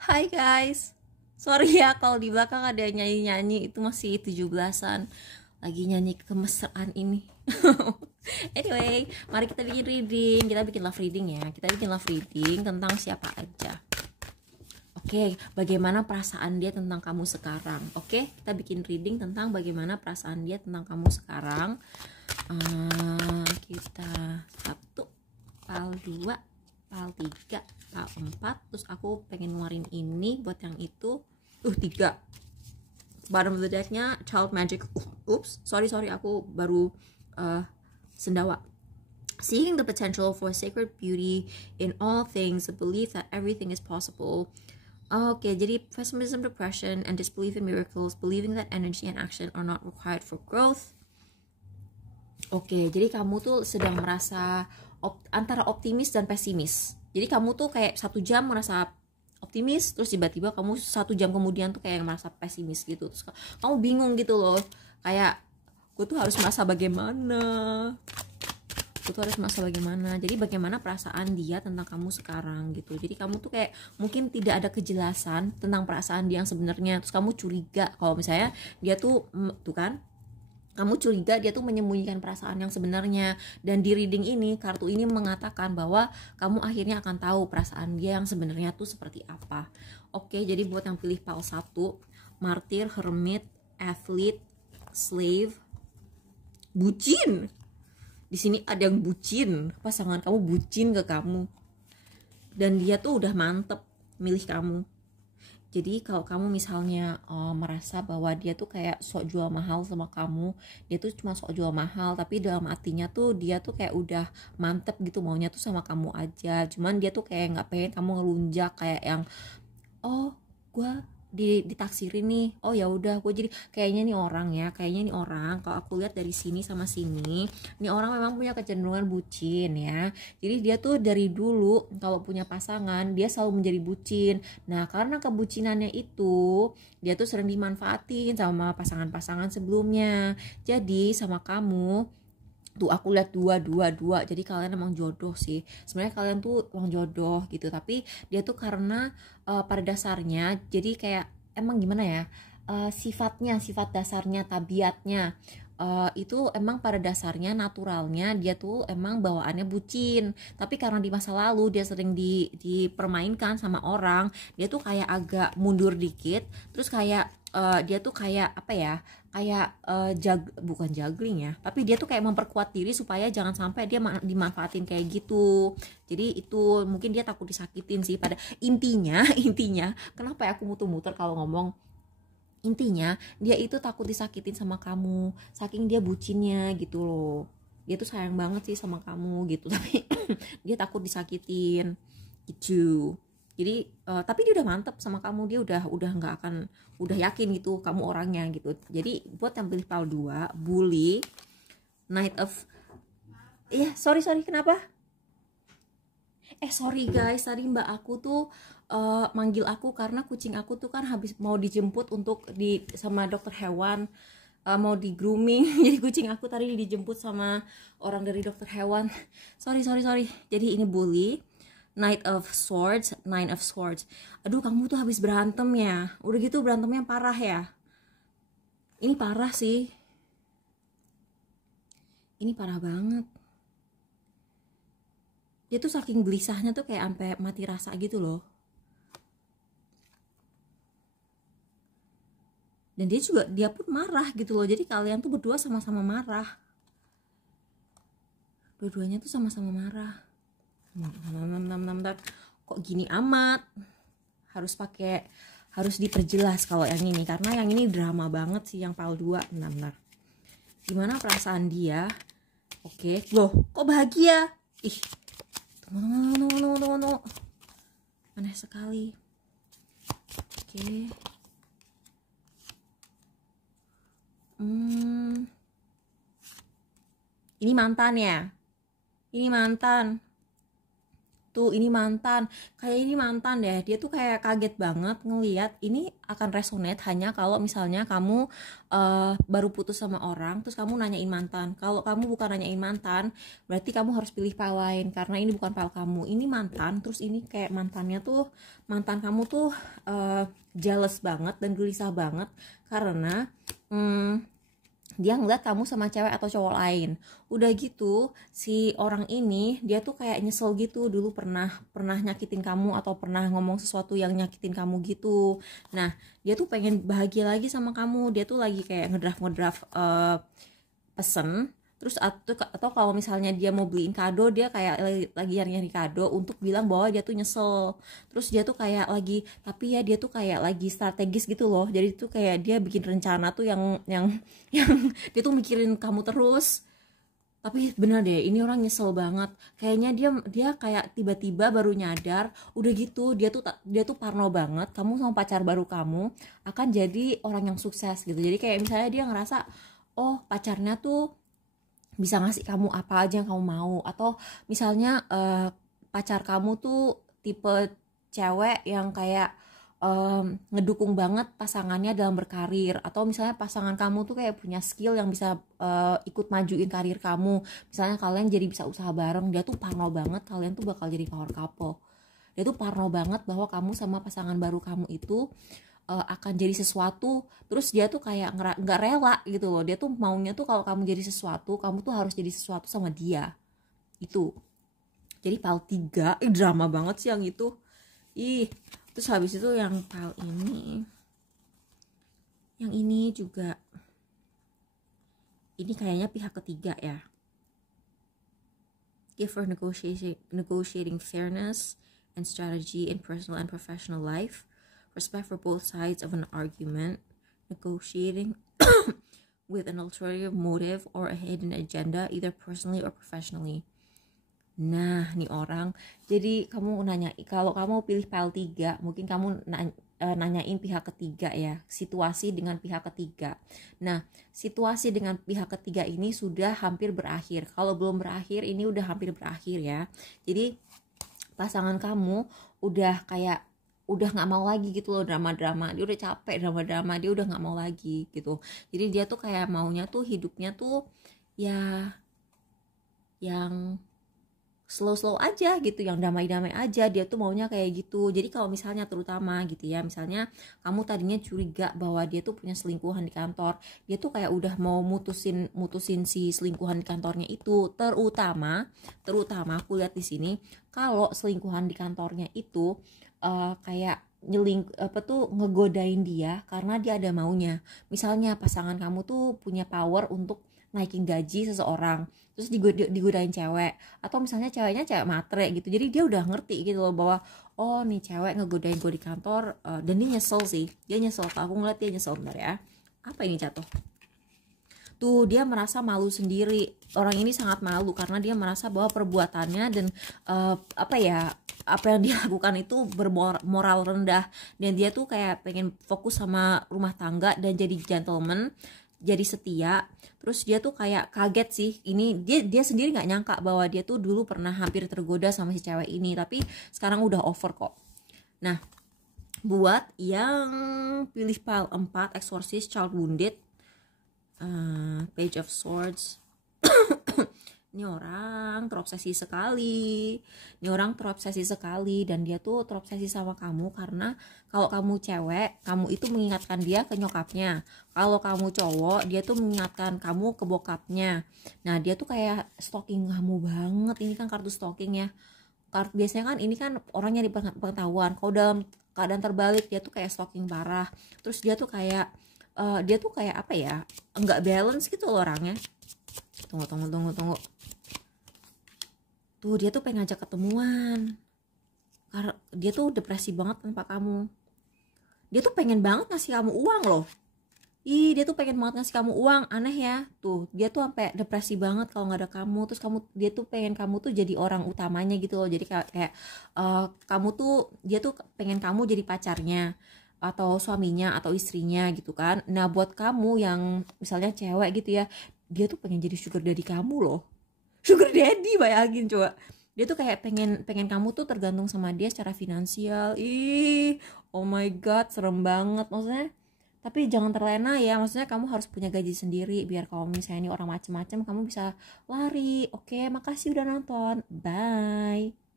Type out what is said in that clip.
Hai guys, sorry ya kalau di belakang ada nyanyi-nyanyi, itu masih 17-an lagi nyanyi kemesraan ini. Anyway, mari kita bikin reading. Kita bikin love reading ya. Kita bikin love reading tentang siapa aja. Oke, bagaimana perasaan dia tentang kamu sekarang? Oke, kita bikin reading tentang bagaimana perasaan dia tentang kamu sekarang. Kita satu, pal 2, pal 3, pal 4. Terus aku pengen ngeluarin ini buat yang itu. 3. Bottom of the decknya Child Magic. Oops, sorry aku baru sendawa. Seeing the potential for sacred beauty in all things, the belief that everything is possible. Oke, jadi pessimism, depression, and disbelief in miracles, believing that energy and action are not required for growth. Oke, jadi kamu tuh sedang merasa antara optimis dan pesimis. Jadi kamu tuh kayak 1 jam merasa optimis, terus tiba-tiba kamu 1 jam kemudian tuh kayak merasa pesimis gitu. Terus kamu bingung gitu loh, kayak gue tuh harus merasa bagaimana. Jadi bagaimana perasaan dia tentang kamu sekarang gitu. Jadi kamu tuh kayak mungkin tidak ada kejelasan tentang perasaan dia yang sebenarnya. Terus kamu curiga kalau misalnya dia tuh kan, kamu curiga dia tuh menyembunyikan perasaan yang sebenarnya. Dan di reading ini, kartu ini mengatakan bahwa kamu akhirnya akan tahu perasaan dia yang sebenarnya tuh seperti apa. Oke, jadi buat yang pilih pal 1, martir, hermit, athlete, slave, bucin. Di sini ada yang bucin, pasangan kamu bucin ke kamu. Dan dia tuh udah mantep milih kamu. Jadi kalau kamu misalnya merasa bahwa dia tuh kayak sok jual mahal sama kamu, dia tuh cuma sok jual mahal, tapi dalam artinya tuh dia tuh kayak udah mantep gitu, maunya tuh sama kamu aja. Cuman dia tuh kayak nggak pengen kamu ngelunjak kayak yang gue ditaksirin nih, ya udah gue jadi kayaknya nih orang kalau aku lihat dari sini sama sini, nih orang memang punya kecenderungan bucin ya. Jadi dia tuh dari dulu kalau punya pasangan dia selalu menjadi bucin. Nah karena kebucinannya itu dia tuh sering dimanfaatin sama pasangan-pasangan sebelumnya. Jadi sama kamu tuh aku lihat dua, jadi kalian emang jodoh sih sebenarnya, kalian tuh emang jodoh gitu. Tapi dia tuh karena pada dasarnya jadi kayak emang gimana ya, sifat dasarnya, tabiatnya itu emang pada dasarnya naturalnya dia tuh emang bawaannya bucin. Tapi karena di masa lalu dia sering dipermainkan sama orang, dia tuh kayak agak mundur dikit. Terus kayak dia tuh kayak apa ya, kayak bukan juggling ya, tapi dia tuh kayak memperkuat diri supaya jangan sampai dia dimanfaatin kayak gitu. Jadi itu mungkin dia takut disakitin sih pada intinya. Intinya kenapa ya aku muter-muter kalau ngomong, intinya dia itu takut disakitin sama kamu saking dia bucinnya gitu loh. Dia tuh sayang banget sih sama kamu gitu, tapi dia takut disakitin gitu. Jadi tapi dia udah mantep sama kamu, dia udah nggak akan, udah yakin gitu kamu orangnya gitu. Jadi buat yang pilih pal 2, bully, knight of, sorry kenapa? Sorry guys, tadi mbak aku tuh manggil aku karena kucing aku tuh kan habis mau dijemput untuk sama dokter hewan, mau di grooming. Jadi kucing aku tadi dijemput sama orang dari dokter hewan. Sorry. Jadi ini bully, Knight of Swords, Nine of Swords. Aduh kamu tuh habis berantem ya, udah gitu berantemnya parah ya. Ini parah sih, ini parah banget. Dia tuh saking gelisahnya tuh kayak sampai mati rasa gitu loh. Dan dia pun marah gitu loh. Jadi kalian tuh berdua sama-sama marah. Dua-duanya tuh sama-sama marah. Kok gini amat? Harus diperjelas kalau yang ini, karena yang ini drama banget sih yang pal 2. Benar. Gimana perasaan dia? Oke, loh, kok bahagia? Ih. Tunggu. Aneh sekali. Oke. Ini mantan ya? Ini mantan. tuh ini mantan, kayak ini mantan deh. Dia tuh kayak kaget banget ngelihat ini akan resonate hanya kalau misalnya kamu baru putus sama orang terus kamu nanyain mantan. Kalau kamu bukan nanyain mantan, berarti kamu harus pilih file lain karena ini bukan file kamu. Ini mantan, terus ini kayak mantan kamu tuh jealous banget dan gelisah banget karena dia ngeliat kamu sama cewek atau cowok lain. Udah gitu si orang ini dia tuh kayak nyesel gitu, dulu pernah nyakitin kamu atau pernah ngomong sesuatu yang nyakitin kamu gitu. Nah dia tuh pengen bahagia lagi sama kamu. Dia tuh lagi kayak ngedraft pesen. Terus atau kalau misalnya dia mau beliin kado, dia kayak lagi nyari kado untuk bilang bahwa dia tuh nyesel. Terus dia tuh kayak lagi, tapi ya dia tuh kayak lagi strategis gitu loh. Jadi tuh kayak dia bikin rencana tuh yang dia tuh mikirin kamu terus. Tapi bener deh, ini orang nyesel banget. Kayaknya dia kayak tiba-tiba baru nyadar, udah gitu dia tuh parno banget. Kamu sama pacar baru kamu akan jadi orang yang sukses gitu. Jadi kayak misalnya dia ngerasa, oh pacarnya tuh bisa ngasih kamu apa aja yang kamu mau, atau misalnya pacar kamu tuh tipe cewek yang kayak ngedukung banget pasangannya dalam berkarir, atau misalnya pasangan kamu tuh kayak punya skill yang bisa ikut majuin karir kamu, misalnya kalian jadi bisa usaha bareng. Dia tuh parno banget kalian tuh bakal jadi power couple. Dia tuh parno banget bahwa kamu sama pasangan baru kamu itu akan jadi sesuatu. Terus dia tuh kayak nggak rela gitu loh. Dia tuh maunya tuh kalau kamu jadi sesuatu, kamu tuh harus jadi sesuatu sama dia. Itu. Jadi PAL 3, drama banget sih yang itu. Terus habis itu yang PAL ini. Yang ini juga. Ini kayaknya pihak ketiga ya. Give for negotiating fairness and strategy in personal and professional life. Respect for both sides of an argument, negotiating with an ulterior motive or a hidden agenda, either personally or professionally. Nah, nih orang, jadi kamu nanya, kalau kamu pilih PAL 3, mungkin kamu nanyain pihak ketiga ya, situasi dengan pihak ketiga. Nah, situasi dengan pihak ketiga ini sudah hampir berakhir. Kalau belum berakhir, ini udah hampir berakhir ya. Jadi pasangan kamu udah nggak mau lagi gitu loh drama-drama. Dia udah capek drama-drama, dia udah nggak mau lagi gitu. Jadi dia tuh kayak maunya tuh hidupnya tuh ya yang slow aja gitu, yang damai-damai aja. Dia tuh maunya kayak gitu. Jadi kalau misalnya terutama gitu ya, misalnya kamu tadinya curiga bahwa dia tuh punya selingkuhan di kantor, dia tuh kayak udah mau mutusin si selingkuhan di kantornya itu. Terutama aku lihat di sini kalau selingkuhan di kantornya itu kayak ngegodain dia karena dia ada maunya. Misalnya pasangan kamu tuh punya power untuk naikin gaji seseorang, terus digodain cewek, atau misalnya ceweknya cewek matre gitu. Jadi dia udah ngerti gitu loh bahwa oh nih cewek ngegodain gue di kantor, dan dia nyesel sih. Dia nyesel, aku ngeliat dia nyesel. Bentar ya, apa ini jatuh tuh, dia merasa malu sendiri. Orang ini sangat malu karena dia merasa bahwa perbuatannya dan apa yang dia lakukan itu bermoral rendah, dan dia tuh kayak pengen fokus sama rumah tangga dan jadi gentleman, jadi setia. Terus dia tuh kayak kaget sih, ini dia sendiri nggak nyangka bahwa dia tuh dulu pernah hampir tergoda sama si cewek ini, tapi sekarang udah over kok. Nah, buat yang pilih PAL 4, Exorcist, Child Wounded, Page of Swords, ini orang terobsesi sekali. Dan dia tuh terobsesi sama kamu karena kalau kamu cewek, kamu itu mengingatkan dia ke nyokapnya. Kalau kamu cowok, dia tuh mengingatkan kamu ke bokapnya. Nah, dia tuh kayak stalking kamu banget. Ini kan kartu stalking ya. Biasanya kan ini kan orangnya di pengetahuan. Kalau dalam keadaan terbalik, dia tuh kayak stalking parah. Terus dia tuh kayak apa ya, nggak balance gitu loh orangnya. Tunggu. Tuh, dia tuh pengen ngajak ketemuan. Karena dia tuh depresi banget tanpa kamu. Dia tuh pengen banget ngasih kamu uang loh. Dia tuh pengen banget ngasih kamu uang. Aneh ya. Tuh, dia tuh sampai depresi banget kalau nggak ada kamu. Terus dia tuh pengen kamu tuh jadi orang utamanya gitu loh. Jadi kayak kamu tuh, dia tuh pengen kamu jadi pacarnya atau suaminya atau istrinya gitu kan. Nah, buat kamu yang misalnya cewek gitu ya, dia tuh pengen jadi sugar daddy kamu loh. Sugar daddy, bayangin coba. dia tuh kayak pengen pengen kamu tuh tergantung sama dia secara finansial. Ih, oh my god, serem banget maksudnya. Tapi jangan terlena ya, maksudnya kamu harus punya gaji sendiri biar kalau misalnya ini orang macem-macem kamu bisa lari. Oke, makasih udah nonton, bye.